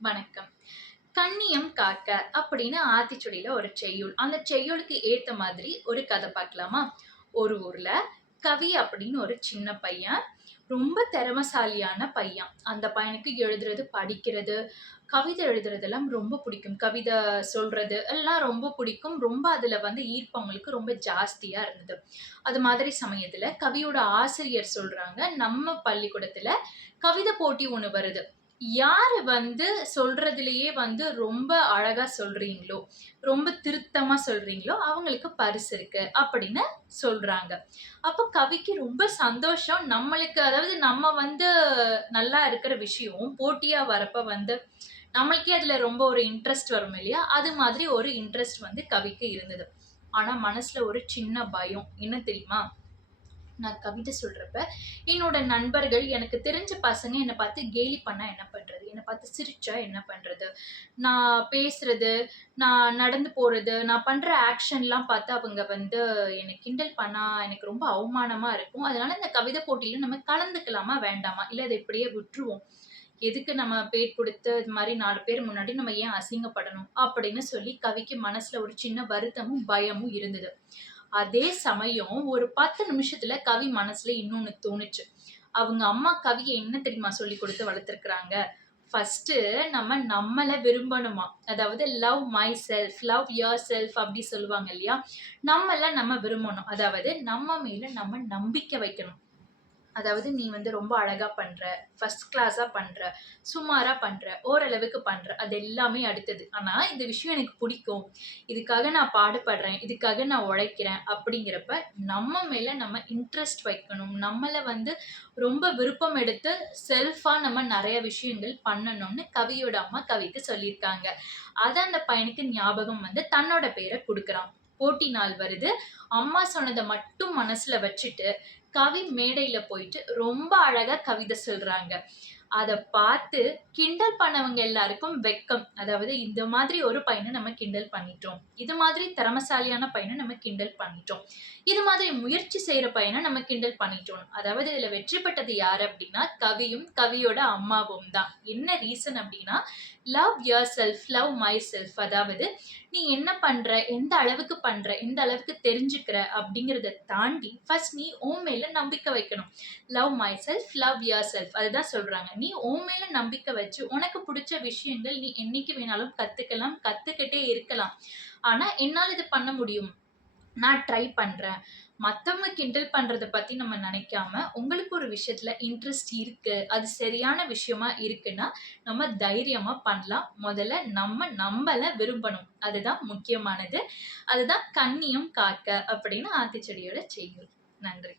வணக்கம். "கண்ணியம் காக்க" அப்படின்னு ஆத்திச்சூடியில ஒரு செய்யுள். அந்த செய்யுளுக்கு ஏத்த மாதிரி ஒரு கதை பார்க்கலாமா? ஒரு ஊர்ல கவி அப்படின்னு ஒரு சின்ன பையன். ரொம்ப திறமைசாலியான பையன். அந்த பையனுக்கு எழுதுறது, படிக்கிறது, கவிதை எழுதுறதெல்லாம் ரொம்ப பிடிக்கும். கவிதை சொல்றது எல்லாம் ரொம்ப பிடிக்கும். ரொம்ப அதுல ஈர்ப்பு அவங்களுக்கு ரொம்ப ஜாஸ்தியா இருந்தது. அது மாதிரி சமயத்துல கவியோட ஆசிரியர் சொல்றாங்க, "நம்ம பள்ளிக்கூடத்துல கவிதை போட்டி ஒண்ணு வருது. யாரு சொல்றதிலேயே ரொம்ப அழகா சொல்றீங்களோ, ரொம்ப திருத்தமா சொல்றீங்களோ, அவங்களுக்கு பரிசு இருக்கு." அப்படின்னு சொல்றாங்க. அப்ப கவிக்கு ரொம்ப சந்தோஷம். நம்மளுக்கு அதாவது நம்ம நல்லா இருக்கிற விஷயம் போட்டியா வரப்ப நம்மளுக்கே அதுல ரொம்ப ஒரு இன்ட்ரெஸ்ட் வரும் இல்லையா? அது மாதிரி ஒரு இன்ட்ரெஸ்ட் கவிக்கு இருந்தது. ஆனா மனசுல ஒரு சின்ன பயம். என்ன தெரியுமா? நான் கவிதை சொல்றப்ப, என்னோட நண்பர்கள், எனக்கு தெரிஞ்ச பசங்க என்ன பார்த்து கேலி பண்ணா என்ன பண்றது? என்ன பார்த்து சிரிச்சா என்ன பண்றது? நான் பேசுறது, நான் நடந்து போறது, நான் பண்ற ஆக்ஷன்லாம் பார்த்து அவங்க என்ன கிண்டல் பண்ணா எனக்கு ரொம்ப அவமானமா இருக்கும். அதனால இந்த கவிதை போட்டியில நம்ம கலந்துக்கலாமா? வேண்டாமா? இல்ல இத இப்படியே விட்டுருவோம். எதுக்கு நம்ம பேர் குடுத்து இது மாரி 4 பேர் முன்னாடி நம்ம ஏன் அசிங்கப்படணும்? அப்படின்னு சொல்லி கவிக்கு மனசுல ஒரு சின்ன வருத்தமும், பயமும் இருந்தது. அதே சமயம் ஒரு 10 நிமிஷத்துல கவி மனசுல இன்னொன்னு தோணுச்சு. அவங்க அம்மா கவிய என்ன தெரியுமா சொல்லிக் குடுத்து வளர்த்துருக்காங்க? ஃபர்ஸ்ட்டு நம்ம நம்மள விரும்பணுமாம். அதாவது love my self, love your self அப்படி சொல்லுவாங்க இல்லையா? நம்மள நம்ம விரும்பணும். அதாவது நம்ம மேல நம்ம நம்பிக்கை வைக்கணும். அதாவது நீ ரொம்ப அழகா பண்ற, ஃபர்ஸ்ட் கிளாஸா பண்ற, சுமாரா பண்ற, ஓரளவுக்கு பண்ற. அது எல்லாமே அடுத்தது. ஆனா இந்த விஷயம் எனக்கு பிடிக்கும். இதுக்காக நான் பாடுபடுறேன். இதுக்காக நான் உழைக்கிறேன். அப்படிங்கிறப்ப நம்ம மேல நம்ம இன்ட்ரெஸ்ட் வைக்கணும். நம்மள ரொம்ப விருப்பம் எடுத்து செல்ஃபா நம்ம நெறைய விஷயங்கள் பண்ணணும்னு கவியோட அம்மா கவிக்கு சொல்லியிருக்காங்க. அத அந்த பையனுக்கு ஞாபகம் தன்னோட பேர குடுக்குறான். போட்டி நாள் வருது. அம்மா சொன்னத மட்டும் மனசுல வச்சுட்டு, கவி மேடையில போயிட்டு ரொம்ப அழகா கவிதை சொல்றாங்க. அத பார்த்து கிண்டல் பண்ணவங்க எல்லாருக்கும் வெட்கம். அதாவது இந்த மாதிரி ஒரு பையன நம்ம கிண்டல் பண்ணிட்டோம். இது மாதிரி திறமைசாலியான பையன நம்ம கிண்டல் பண்ணிட்டோம். இது மாதிரி முயற்சி செய்ற பையன நம்ம கிண்டல் பண்ணிட்டோம். அதாவது இதுல வெற்றி பெற்றது யாரு அப்டின்னா, கவியும், கவியோட அம்மாவும் தான். என்ன ரீசன் அப்டின்னா, love your self, love my self. அதாவது நீ என்ன பண்ற? எந்த அளவுக்கு பண்ற? எந்த அளவுக்கு தெரிஞ்சுக்கிற? அப்படிங்கிறத தாண்டி ஃபர்ஸ்ட் நீ உன் மேல நம்பிக்கை வைக்கணும். Love my self, love your self. அதுதான் சொல்றாங்க. நீ உன் மேல நம்பிக்கை வச்சு, உனக்கு புடிச்ச விஷயங்கள் நீ என்னைக்கு வேணாலும் கத்துக்கலாம், கத்துக்கிட்டே இருக்கலாம். ஆனா, என்னால இது பண்ண முடியும். நான் ட்ரை பண்றேன். மத்தவங்க கிண்டல் பண்றத பத்தி நம்ம நெனைக்காம, உங்களுக்கு ஒரு விஷயத்துல இன்ட்ரெஸ்ட் இருக்கு. அது சரியான விஷயமா இருக்குன்னா, நம்ம தைரியமா பண்ணலாம். முதல்ல நம்ம நம்பள விரும்பணும். அதுதான் முக்கியமானது. அதுதான் "கண்ணியம் காக்க" அப்படின்னு ஆத்திச்சூடியோட செய்யுள். நன்றி.